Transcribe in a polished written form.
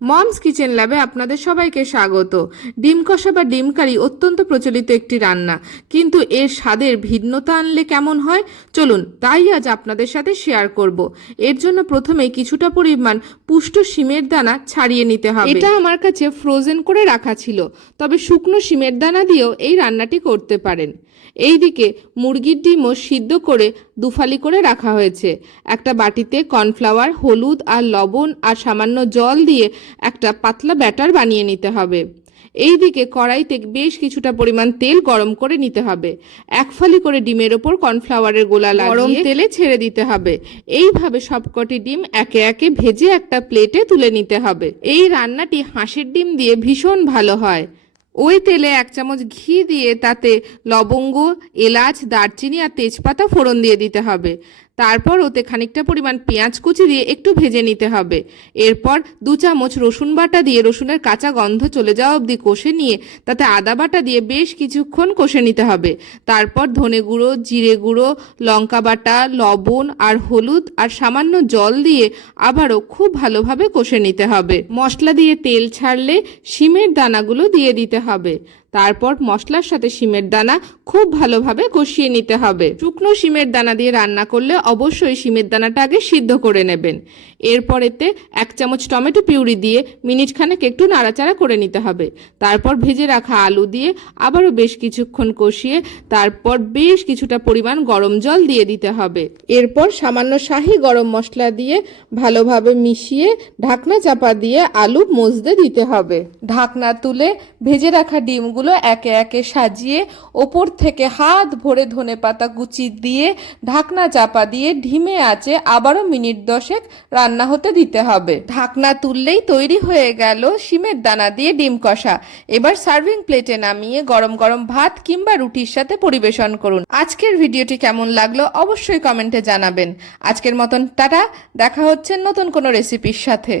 Moms kitchen ল্যাবে আপনাদের সবাইকে স্বাগত। ডিম কষা বা ডিম কারি অত্যন্ত প্রচলিত একটি রান্না, কিন্তু এর স্বাদের ভিন্নতা আনলে কেমন হয় চলুন তাই আজ আপনাদের সাথে শেয়ার করব। এর জন্য প্রথমে কিছুটা পরিমাণ পুষ্ট শিমের দানা ছাড়িয়ে নিতে হবে। এটা আমার কাছে ফ্রোজেন করে রাখা ছিল, তবে শুকনো শিমের দানা দিয়েও এই রান্নাটি করতে পারেন। এইদিকে মুরগির ডিমও সিদ্ধ করে দুফালি করে রাখা হয়েছে। একটা বাটিতে কর্নফ্লাওয়ার, হলুদ আর লবণ আর সামান্য জল দিয়ে একটা পাতলা ব্যাটার বানিয়ে নিতে হবে। এইদিকে কড়াইতে বেশ কিছুটা পরিমাণ তেল গরম করে নিতে হবে। এক ফালি করে ডিমের ওপর কর্নফ্লাওয়ারের গোলা লাগিয়ে গরম তেলে ছেড়ে দিতে হবে। এইভাবে সবকটি ডিম একে একে ভেজে একটা প্লেটে তুলে নিতে হবে। এই রান্নাটি হাঁসের ডিম দিয়ে ভীষণ ভালো হয়। ওই তেলে 1 চামচ ঘি দিয়ে তাতে লবঙ্গ, এলাচ, দারচিনি আর তেজপাতা ফোড়ন দিয়ে দিতে হবে। তারপর ওতে খানিকটা পরিমাণ পেঁয়াজ কুচি দিয়ে একটু ভেজে নিতে হবে। এরপর 2 চামচ রসুন বাটা দিয়ে রসুনের কাঁচা গন্ধ চলে যাওয়া অবধি কষে নিয়ে তাতে আদা বাটা দিয়ে বেশ কিছুক্ষণ কষে নিতে হবে। তারপর ধনে গুঁড়ো, জিরে গুঁড়ো, লঙ্কা বাটা, লবণ আর হলুদ আর সামান্য জল দিয়ে আবারও খুব ভালোভাবে কষে নিতে হবে। মশলা দিয়ে তেল ছাড়লে শিমের দানাগুলো দিয়ে দিতে হবে। তারপর মশলার সাথে শিমের দানা খুব ভালোভাবে কষিয়ে নিতে হবে। শুকনো শিমের দানা দিয়ে রান্না করলে অবশ্যই শিমের দানাটা আগে সিদ্ধ করে নেবেন। এরপর এতে 1 চামচ টমেটো পিউরি দিয়ে মিনিট খানেক একটু নাড়াচাড়া করে নিতে হবে। তারপর ভেজে রাখা আলু দিয়ে আবারও বেশ কিছুক্ষণ কষিয়ে তারপর বেশ কিছুটা পরিমাণ গরম জল দিয়ে দিতে হবে। এরপর সামান্য শাহি গরম মশলা দিয়ে ভালোভাবে মিশিয়ে ঢাকনা চাপা দিয়ে আলু মজতে দিতে হবে। ঢাকনা তুলে ভেজে রাখা ডিমগুলো একে একে সাজিয়ে ওপর থেকে হাত ভরে ধনেপাতা কুচি দিয়ে ঢাকনা চাপা দিয়ে ধিমে আঁচে আবারও মিনিট 10 রান্না হতে দিতে হবে। ঢাকনা তুললেই তৈরি হয়ে গেল শিমের দানা দিয়ে ডিম কষা। এবার সার্ভিং প্লেটে নামিয়ে গরম গরম ভাত কিংবা রুটির সাথে পরিবেশন করুন। আজকের ভিডিওটি কেমন লাগলো অবশ্যই কমেন্টে জানাবেন। আজকের মতন টাটা, দেখা হচ্ছে নতুন কোনো রেসিপির সাথে।